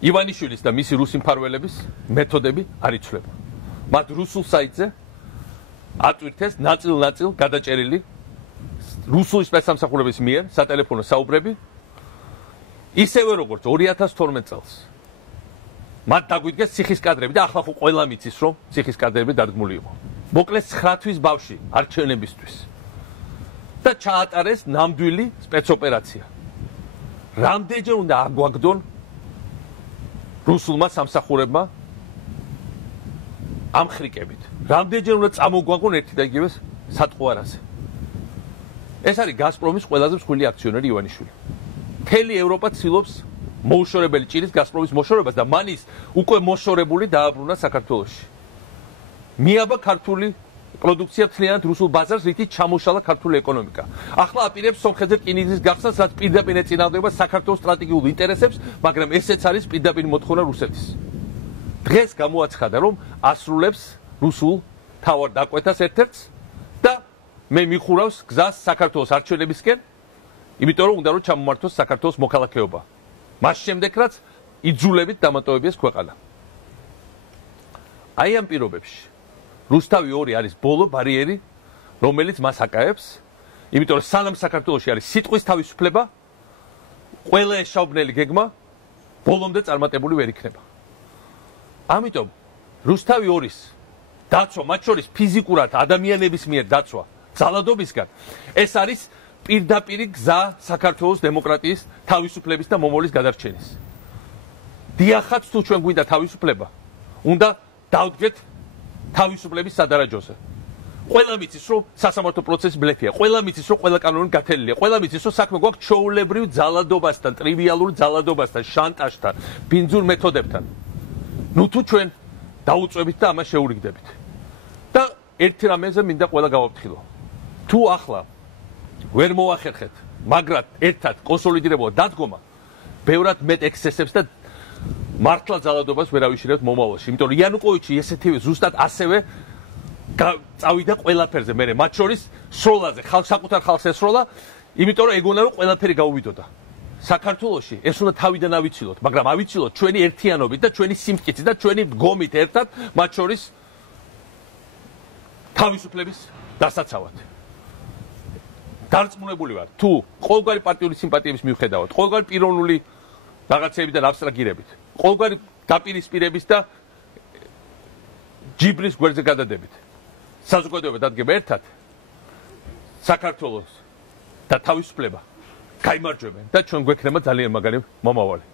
ივანიშვილის და მისი რუსი მფარველების მეთოდები არ იცვლება. მათ რუსულ საიტზე ატვირთეს ნაწილ-ნაწილ გადაჭერილი რუსული სპეცსამსახურების მიერ სატელეფონო საუბრები ისევე როგორც 2012 წელს. მათ დაგვიდგეს ციხის კადრები და ახლა ხო ყველა მიცის რომ ციხის კადრები დადგმული იყო. მოკლეს 9 თვის ბავშვი არჩევნებისთვის და ჩაატარეს ნამდვილი სპეცოპერაცია. რამდენჯერ უნდა აგვაგდონ რუსულმა სამსახურებმა ამ ხრიკებით. რამდენჯერ უნდა წამოგვაგონ ერთი და იგივე სატყუარაზე. ეს არის გაზპრომის ყველაზე მსხვილი აქციონერი ივანიშვილი. მთელი ევროპა ცდილობს მოუშორებელი ჭირის გაზპრომის მოშორებას და მან ის უკვე მოშორებული დააბრუნა საქართველოში. მიაბა ქართული პროდუქცია მთლიანად რუსულ ბაზარს, რითიც ჩამოშალა ქართული ეკონომიკა. ახლა აპირებს სომხეთზე რკინიგზის გახსნას, რაც პირდაპირ ეწინააღმდეგება საქართველოს სტრატეგიულ ინტერესებს, მაგრამ ესეც არის პირდაპირ მოთხოვნა რუსეთის. დღეს გამოაცხადა, რომ ასრულებს რუსულ თავარ დაკვეთას ერთ-ერთს და მე მიხურავს გზას საქართველოს არჩევნებისკენ, იმიტომ რომ უნდა რომ ჩამომართოს საქართველოს მოქალაქეობა. მას შემდეგ რაც იძულებით დამატოვებიეს ქვეყანა. აი ამ პირობებში რუსთავი 2 არის ბოლო ბარიერი, რომელიც მას აკავებს, იმიტომ რომ სანამ საქართველოში არის სიტყვის თავისუფლება, ყველა ეშაობნელი გეგმა ბოლომდე წარმატებული ვერ იქნება. ამიტომ რუსთავი 2-ის დაცვა, მათ შორის ფიზიკურად ადამიანების მიერ დაცვა ძალადობისგან, ეს არის პირდაპირი გზა საქართველოს დემოკრატიის, თავისუფლების და მომავლის გადარჩენის. დიახაც თუ ჩვენ გვინდა თავისუფლება, უნდა დავდგეთ თავისუფლების სადარაჯოზე. ყველა მიცის, რომ სასამართლო პროცესი ბლეფია, ყველა მიცის, რომ ყველა კანონი გათელილია, ყველა მიცის, რომ საქმე გვაქვს ჩვეულებრივ ძალადობასთან, ტრივიალურ ძალადობასთან, შანტაჟთან, ბინძურ მეთოდებთან. ნუ თუ ჩვენ დაუწვევით და ამას შეურიგდებით. და ერთი რამეზე მინდა ყველა გავაფრთხილო. თუ ახლა ვერ მოახერხეთ, მაგრამ ერთად კონსოლიდირებულად დადგომა, ბევრად მეტ ექსცესებს და მართლა ძალადობას ვერ ავიშირებთ მომავალში. იმიტომ რომ იანუკოვიჩი ესეთივე ზუსტად ასევე წავიდა ყველაფერზე, მე მათ შორის სროლაზე, საკუთარ ხალხს ესროლა, იმიტომ რომ ეგონა რომ ყველაფერი გაუვიდოდა. საქართველოში ეს უნდა თავიდან ავიცილოთ, მაგრამ ავიცილოთ ჩვენი ერთიანობით და ჩვენი სიმტკიცით და ჩვენი მდგომით ერთად, მათ შორის თავისუფლების დასაცავად. დარწმუნებული ვარ, თუ ყოველგვარი პარტიული სიმპათიების მიუხედავად, ყოველგვარი პიროვნული რაღაცებიდან აბსტრაგირებით, ყოველგვარი დაპირისპირების და ჯიბრის გვერდზე გადადებით, საზოგადოება დადგება ერთად, საქართველოს და თავისუფლება გაიმარჯვებენ და ჩვენ გვექნება ძალიან მაგარი მომავალი.